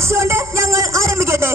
മാർച്ചുകൊണ്ട് ഞങ്ങൾ ആരംഭിക്കട്ടെ.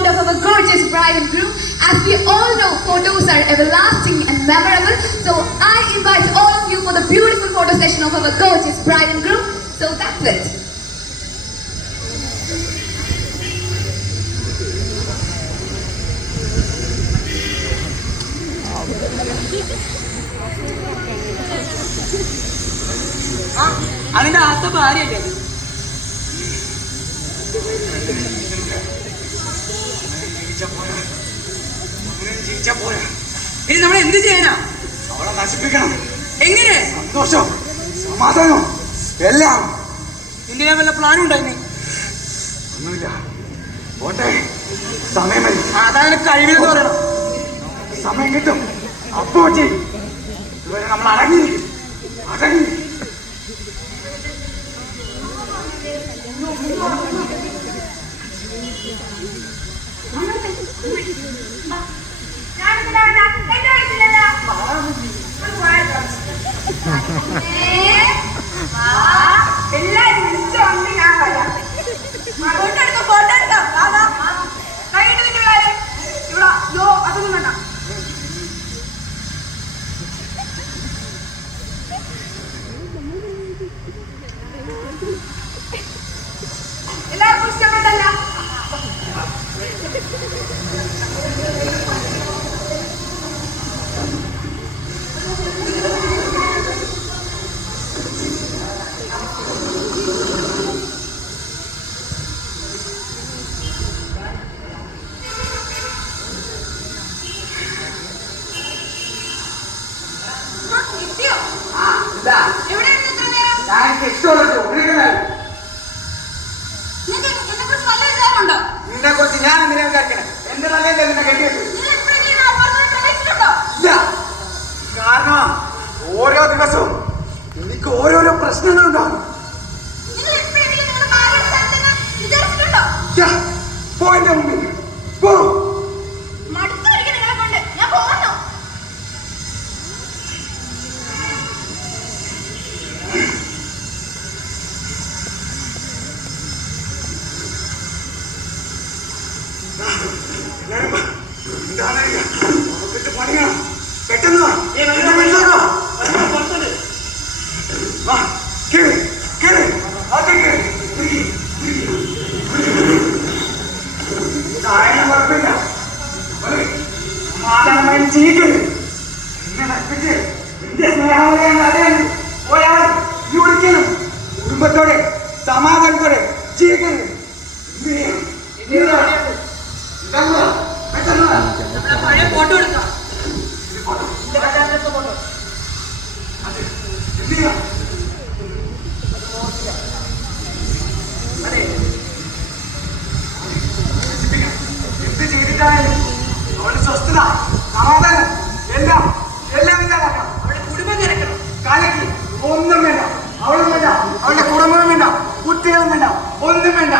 beautiful moment of our gorgeous bride and groom. As we all know, photos are everlasting and memorable. So I invite all of you for the beautiful photo session of our gorgeous bride and groom. So that's it. അതിന്റെ ആദ്യത്തെ ഭാര്യയല്ലേ അത്? ഇനി നമ്മൾ എന്ത് ചെയ്യാനാ? അവളെ നശിപ്പിക്കണം. എങ്ങനെ? സന്തോഷം സമാധാനം എല്ലാം. നിന്റെ വല്ല പ്ലാനും ഉണ്ടായിരുന്നു ഒന്നുമില്ല. പോട്ടെ സമയം അതാണ് കഴിവില്ലെന്ന് പറയണം. സമയം കിട്ടും. അപ്പോ ചെയ്യും. ഇതുവരെ നമ്മൾ അടങ്ങിയിരിക്കും അടങ്ങി. Thank വിളിച്ചോണ്ട് ഞാൻ വരാം ഫോട്ടോ എടുത്തോ ഫോട്ടോ എടുത്തോ കൈയിട്ട് Let's do. ജീവിക്കരുത്. എന്നെ നശിപ്പിച്ച് എന്റെ സ്നേഹാലയം അറിയാൻ ഒരാൾ ഒരിക്കലും കുടുംബത്തോടെ സമാധാനത്തോടെ ജീവിക്കരുത്. ഫോട്ടോ എടുക്കാം. എന്ത് ചെയ്തിട്ടായാലും അവളുടെ സ്വസ്ഥത സമാധാനം എല്ലാം എല്ലാം ഇല്ലാതാക്കാം അവളുടെ കുടുംബം കിടക്കണം കാലയ്ക്ക് ഒന്നും വേണ്ട അവളും വേണ്ട അവളുടെ കുടുംബവും വേണ്ട കുട്ടികളും വേണ്ട ഒന്നും വേണ്ട.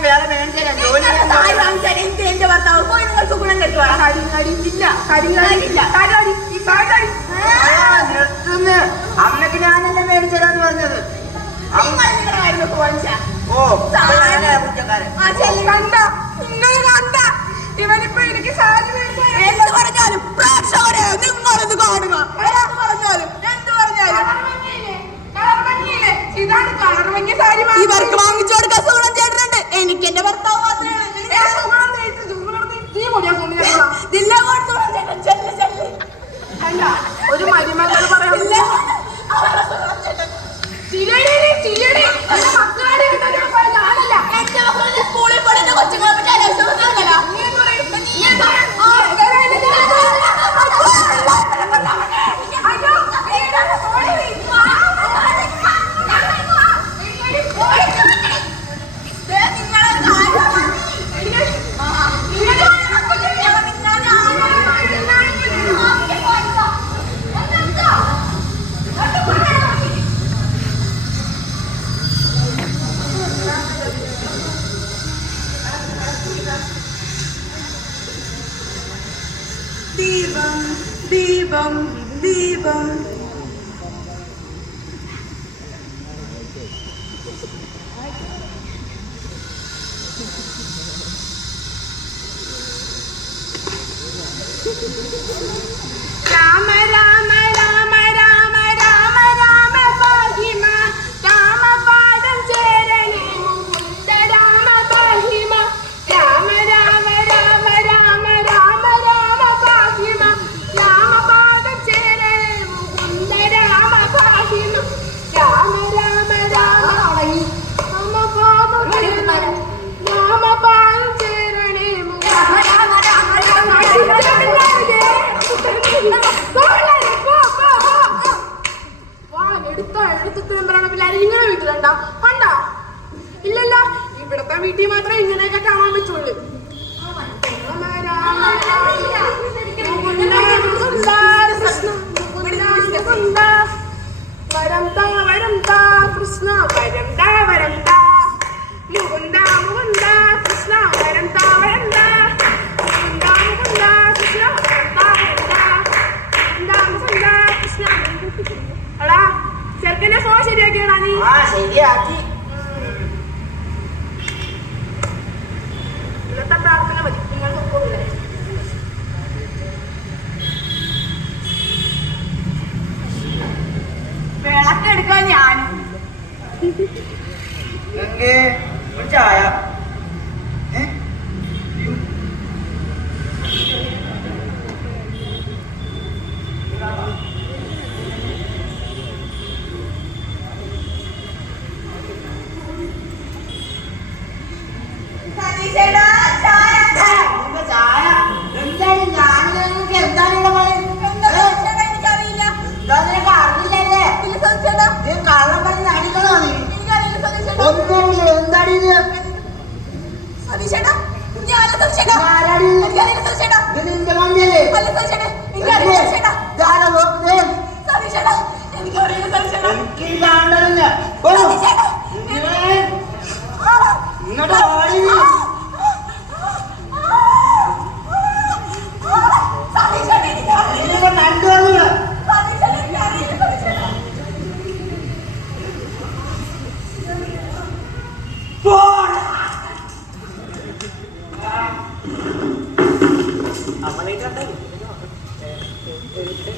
വേറെ പോയി ഓ ഇവനിപ്പോ എനിക്ക് സാരി മേടിച്ചു പറഞ്ഞാലും പ്രേക്ഷകരെ നിങ്ങളത് കാണുക. barco bum, bee bum, bee bum. കൊടുത്ത്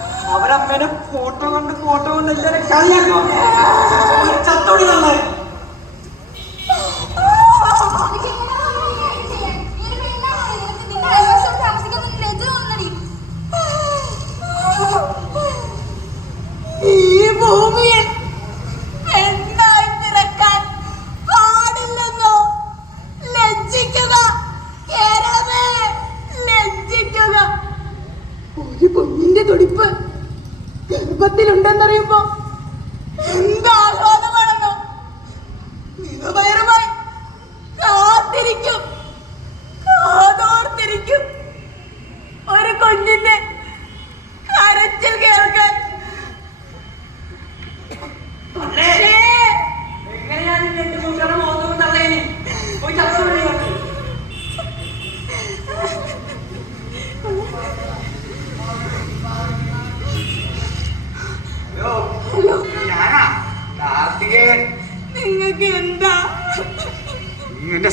അവരമ്മേനെ ഫോട്ടോ കൊണ്ട് ഫോട്ടോ കൊണ്ട് എല്ലാരും കളിയാക്കും. ചത്തോടി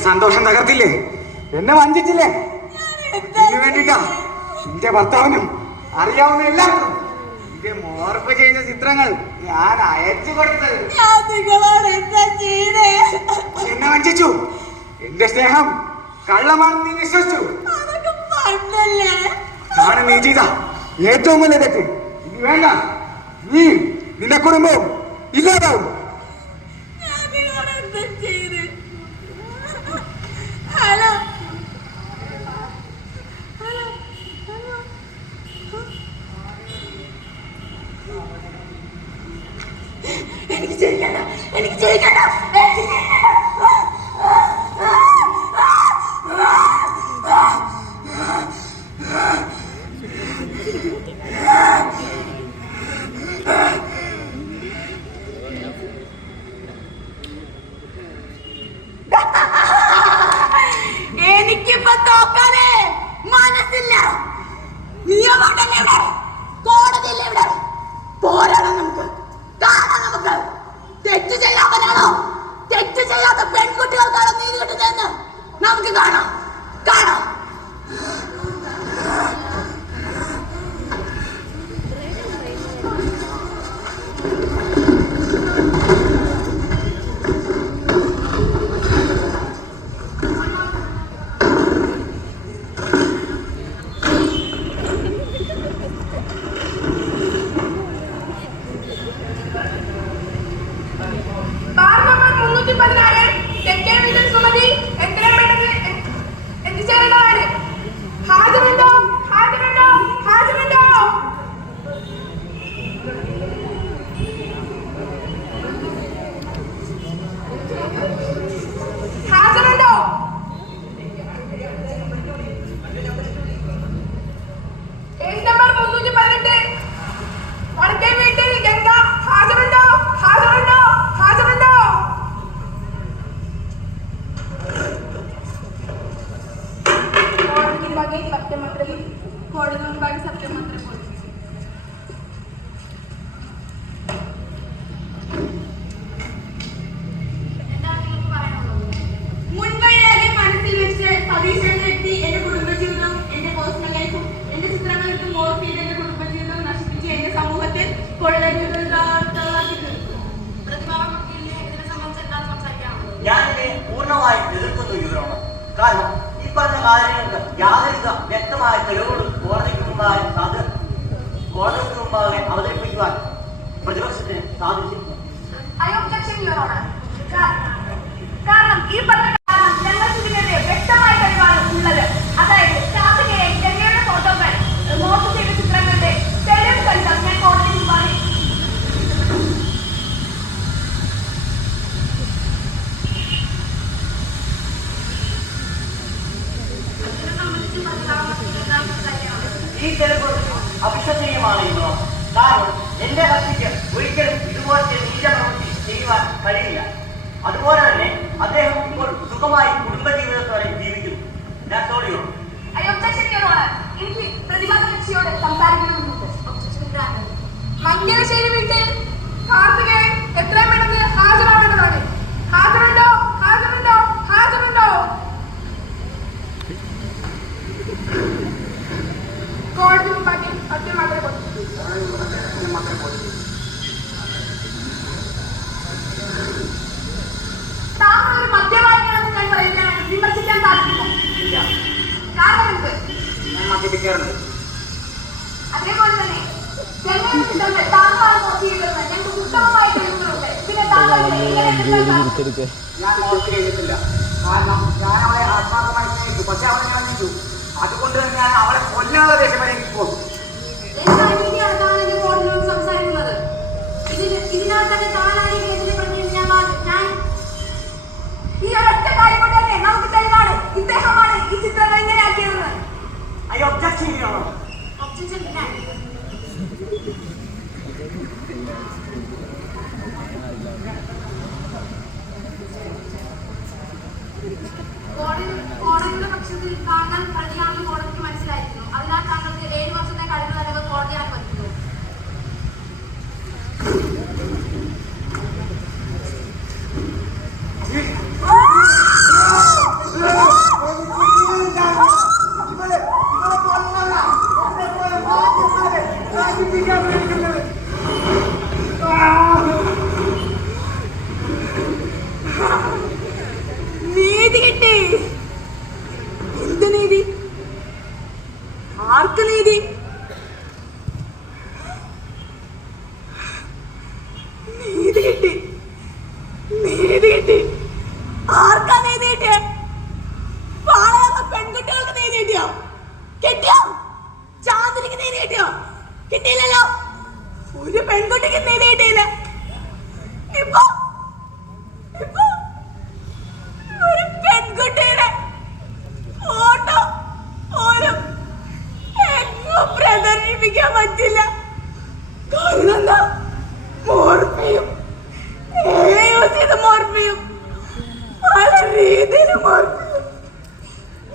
സന്തോഷം തകർത്തില്ലേ? എന്നെ വഞ്ചിച്ചില്ലേ? ഇതിനു വേണ്ടിട്ടാ എന്റെ ഭർത്താവിനും അറിയാവുന്ന എല്ലാവർക്കും എന്റെ മോർപ്പ് ചെയ്ത ചിത്രങ്ങൾ ഞാൻ അയച്ചു കൊടുത്തത്. എന്നെ വഞ്ചിച്ചു. എന്റെ സ്നേഹം കള്ളമാണെന്ന് നീ വിശ്വസിച്ചു. ആണ് നീ ചെയ്ത ഏറ്റവും വലിയ തെറ്റ്. ഇനി വേണ്ട. നീ നിന്റെ കുടുംബവും ഇല്ലാതാവും. അവതരിപ്പിക്കുവാൻ പ്രതിപക്ഷത്തിന് സാധിച്ചിരുന്നു കാരണം ഈ പറഞ്ഞ കാരണം ഈ ഇന്നോ. കാരണം എന്റെ കക്ഷിക്ക് ഒരിക്കലും ഇതുപോലത്തെ നീചപ്രവൃത്തി ചെയ്യുവാൻ കഴിയില്ല. അതുപോലെ തന്നെ അദ്ദേഹം ഇപ്പോൾ സുഖമായി കുടുംബജീവിതത്തോടെ ജീവിക്കുന്നു. ഞാൻ തോളിയോ എനിക്ക് പ്രതിഭ കക്ഷിയോട് സംസാരിക്കണമെന്നുണ്ട്. മഞ്ഞ വീട്ടിൽ കാർത്തികേയൻ എത്രയും പെട്ടെന്ന് പ്രവർത്തിക്കാറുണ്ട് അതേപോലെ തന്നെ ഞാൻ മോസ്റ്റ് ചെയ്തിട്ടില്ല കാരണം ഞാൻ അവളെ ആത്മാർത്ഥമായി സ്നേഹിച്ചു. പക്ഷെ അവളെ ഞാൻ അതുകൊണ്ട് തന്നെ ഞാൻ അവളെ കൊല്ലാതെ ശരിയാണോ അച്ഛൻ ചെറുതായി 你的。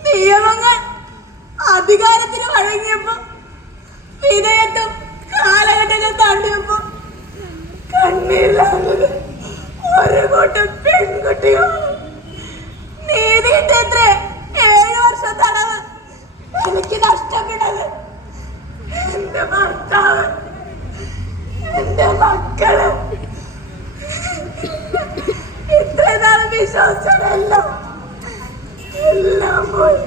നിയമങ്ങൾ അധികാരത്തിന് വഴങ്ങിയപ്പോ വിധേയത്വം കാലഘട്ടങ്ങൾ താണ്ടിയപ്പോ കണ്ണില്ലാതെ ഒരു കൂട്ടം പെൺകുട്ടികൾ. നീതിയിട്ട് എത്ര ഏഴു വർഷം തടവ് എനിക്ക് നഷ്ടപ്പെട്ടത്. എന്റെ ഭർത്താവ് സംരക്ഷണം എല്ലാം എല്ലാം പോയി